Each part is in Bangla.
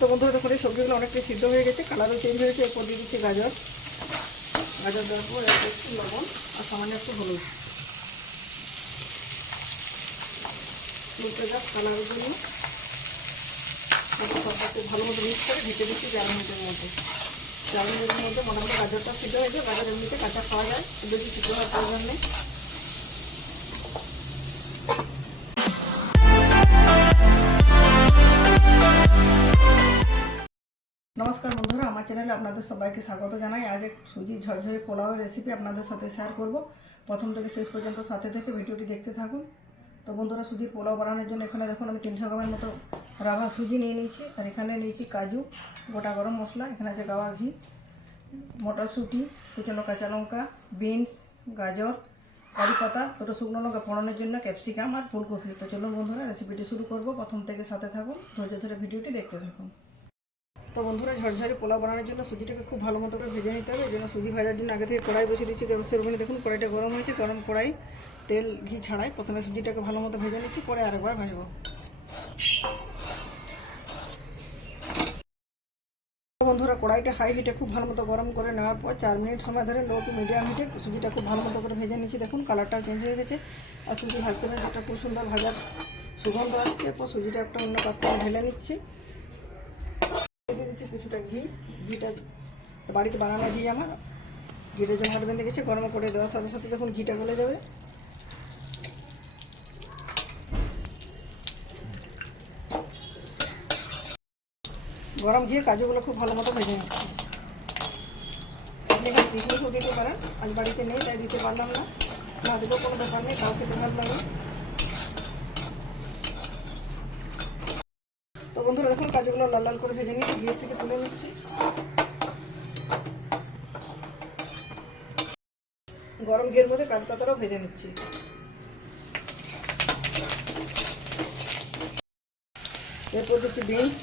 তো বন্ধুরা দেখুন এই সবজিগুলো অনেকটাই সিদ্ধ হয়ে গেছে, কালারও চেঞ্জ হয়েছে। এরপর দিয়ে দিচ্ছি গাজর। গাজর দেওয়ার পর একটু লবণ আর সামান্য একটু হলুদ। হলুদটা কালারের জন্য সবটাকে ভালো মতো মিক্স করে ঢেকে দিচ্ছি 4 মিনিটের মধ্যে। 4 মিনিটের মধ্যে মোটামুটি গাজরটা সিদ্ধ হয়ে যায়। গাজর এমনিতে কাঁচা খাওয়া যায়, বেশি সিদ্ধ হওয়ার প্রয়োজন নেই। নমস্কার বন্ধুরা, আমার চ্যানেলে আপনাদের সবাইকে স্বাগত জানাই। আজ এক সুজি ঝরঝরে পোলাওয়ের রেসিপি আপনাদের সাথে শেয়ার করব। প্রথম থেকে শেষ পর্যন্ত সাথে থেকে ভিডিওটি দেখতে থাকুন। তো বন্ধুরা, সুজির পোলাও বানানোর জন্য এখানে দেখুন আমি 300 গ্রামের মতো রাভা সুজি নিয়ে নিয়েছি। আর এখানে নিয়েছি কাজু, গোটা গরম মশলা, এখানে আছে গাওয়া ঘি, মটরশুঁটি, কুচনো কাঁচা লঙ্কা, বিনস, গাজর, কারি পাতা, দুটো শুকনো লঙ্কা ফোড়নের জন্য, ক্যাপসিকাম আর ফুলকপি। তো চলুন বন্ধুরা, রেসিপিটি শুরু করব। প্রথম থেকে সাথে থাকুন, ধৈর্য ধরে ভিডিওটি দেখতে থাকুন। তো বন্ধুরা, ঝরঝরে পোলাও বানানোর জন্য সুজিটাকে খুব ভালো মতো করে ভেজে নিতে হবে। এই জন্য সুজি ভাজার জন্য আগে থেকে কড়াই বসিয়ে দিচ্ছি গ্যাসের ওভেনে। দেখুন কড়াইটা গরম হয়েছে। গরম কড়াই তেল ঘি ছাড়াই প্রথমে সুজিটাকে ভালো মতো ভেজে নিচ্ছি, পরে আরেকবার ভাজবো। বন্ধুরা, কড়াইটা হাই হিটে খুব ভালো মতো গরম করে নেওয়ার পর 4 মিনিট সময় ধরে লো টু মিডিয়াম হিটে সুজিটা খুব ভালো মতো করে ভেজে নিচ্ছি। দেখুন কালারটাও চেঞ্জ হয়ে গেছে আর সুজি ভাজতে একটা খুব সুন্দর ভাজার সুগন্ধ আসছে। এরপর সুজিটা একটা অন্য পাত্রে ঢেলে নিচ্ছি। দিয়ে দিচ্ছি কিছুটা ঘিটা বাড়িতে বানানো ঘি আমার। ঘিটা জমাট বেঁধে গেছে, গরম করে দেওয়ার সাথে সাথে দেখুন ঘিটা গলে যাবে। গরম ঘিয়ে কাজুগুলো খুব ভালো মতো ভেজে নিচ্ছি। আপনি এখানে কিশমিশও দিতে পারেন, আজ বাড়িতে নেই তাই দিতে পারলাম না। না দিলেও কোনো ব্যাপার নেই, তাও খেতে ভালো লাগে। তো বন্ধুরা দেখুন কাজুগুলো লাল লাল করে ভেজে নিচ্ছি, ঘিয়ের থেকে তুলে নিচ্ছি। গরম ঘিয়ের মধ্যে কারি পাতাটাও ভেজে নিচ্ছি। এরপর দিচ্ছি বিনস,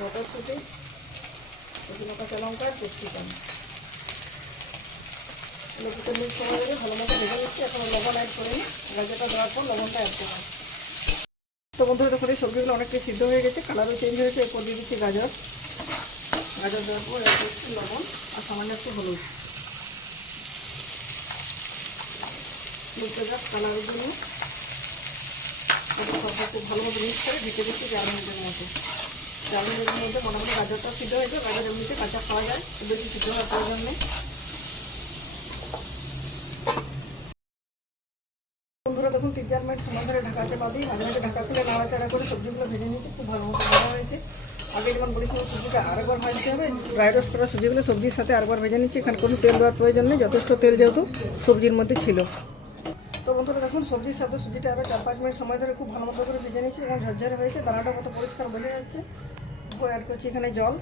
মটরশুঁটি, কুচনো কাঁচা লঙ্কা, ক্যাপসিকাম। কিছুটা মিক্স সময় ধরে ভালো মতো ভেজে নিচ্ছি। এখন লবণ অ্যাড করে নিই। গাজরটা দেওয়ার পর লবণটা অ্যাড করব। তো বন্ধুরা দেখুন এই সবজিগুলো অনেকটাই সিদ্ধ হয়ে গেছে, কালারও চেঞ্জ হয়েছে। এরপর দিয়ে দিচ্ছি গাজর। গাজর দেওয়ার পর একটু লবণ আর সামান্য একটু হলুদ। হলুদটা কালারের জন্য সবটা খুব ভালো মতো মিক্স করে ঢেকে দিচ্ছি 4 মিনিটের মধ্যে। 4 মিনিটের মধ্যে মোটামুটি গাজরটা সিদ্ধ হয়েছে। গাজর এমনিতে কাঁচা খাওয়া যায়, বেশি সিদ্ধ হওয়ার প্রয়োজন নেই। বন্ধুরা দেখুন 3-4 মিনিট সময় ধরে ঢাকাতে বাদি মাঝে মাঝে ঢাকা খুলে নাড়াচাড়া করে সবজিগুলো ভেজে নিচ্ছি। খুব ভালো মতো ভাজা হয়েছে। আগে যেমন বলেছিলাম সুজিটা আরেকবার ভাজতে হবে। ড্রাই রোস্ট করা সুজিগুলো সবজির সাথে আরেকবার ভেজে নিচ্ছি। এখানে কোনো তেল দেওয়ার প্রয়োজন নেই, যথেষ্ট তেল যেহেতু সবজির মধ্যে ছিল। তো বন্ধুরা দেখুন সবজির সাথে সুজিটা আরও 4-5 মিনিট সময় ধরে খুব ভালো মতো করে ভেজে নিচ্ছি এবং ঝরঝরে হয়েছে। দানাটা মতো পরিষ্কার বোঝা যাচ্ছে। এরপর অ্যাড করছি এখানে জল।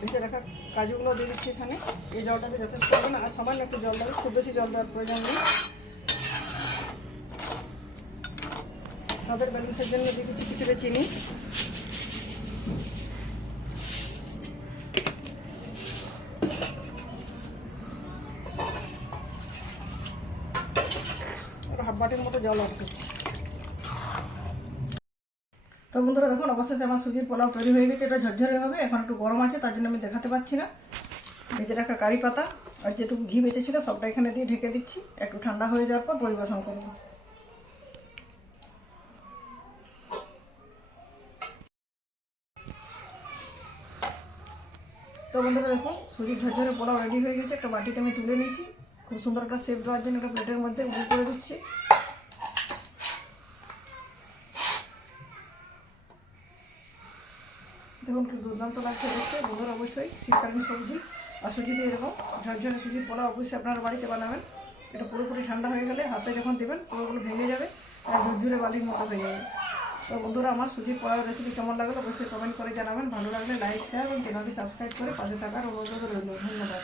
ভেজে রাখা কাজুগুলো দিয়ে দিচ্ছি এখানে। এই জলটাতে যথেষ্ট হবে না, আর সামান্য একটু জল দেবে, খুব বেশি জল দেওয়ার প্রয়োজন নেই। স্বাদের ব্যালেন্সের জন্য দিয়ে দিচ্ছি কিছুটা চিনি। আর হাফ বাটির মতো জল অ্যাড করছি। তো বন্ধুরা দেখুন অবশেষে আমার সুজির পোলাও তৈরি হয়ে গেছে। এটা ঝরঝরে হবে, এখন একটু গরম আছে তার জন্য আমি দেখাতে পাচ্ছি না। ভেজে রাখা কারি পাতা আর যেটুকু ঘি বেঁচেছিল সবটা এখানে দিয়ে ঢেকে দিচ্ছি। একটু ঠান্ডা হয়ে যাওয়ার পর পরিবেশন করব। তো বন্ধুরা দেখুন সুজির ঝরঝরে পোলাও রেডি হয়ে গেছে। একটা বাটিতে আমি তুলে নিয়েছি। খুব সুন্দর একটা শেপ দেওয়ার জন্য একটা প্লেটের মধ্যে উল্টে করে দিচ্ছি। দেখুন খুব দুর্দান্ত লাগছে দেখতে। বন্ধুরা অবশ্যই শীতকালীন সবজি আর সুজিতে এরকম ঝরঝরে সুজির পোলাও অবশ্যই আপনারা বাড়িতে বানাবেন। এটা পুরোপুরি ঠান্ডা হয়ে গেলে হাতে যখন দেবেন পুরোগুলো ভেঙে যাবে আর ঝুরঝুরে বালির মতো হয়ে যাবে। তো বন্ধুরা আমার সুজির পোলাও রেসিপি কেমন লাগলো অবশ্যই কমেন্ট করে জানাবেন। ভালো লাগলে লাইক, শেয়ার এবং চ্যানেলটি সাবস্ক্রাইব করে পাশে থাকার অনুরোধ রইল। ধন্যবাদ।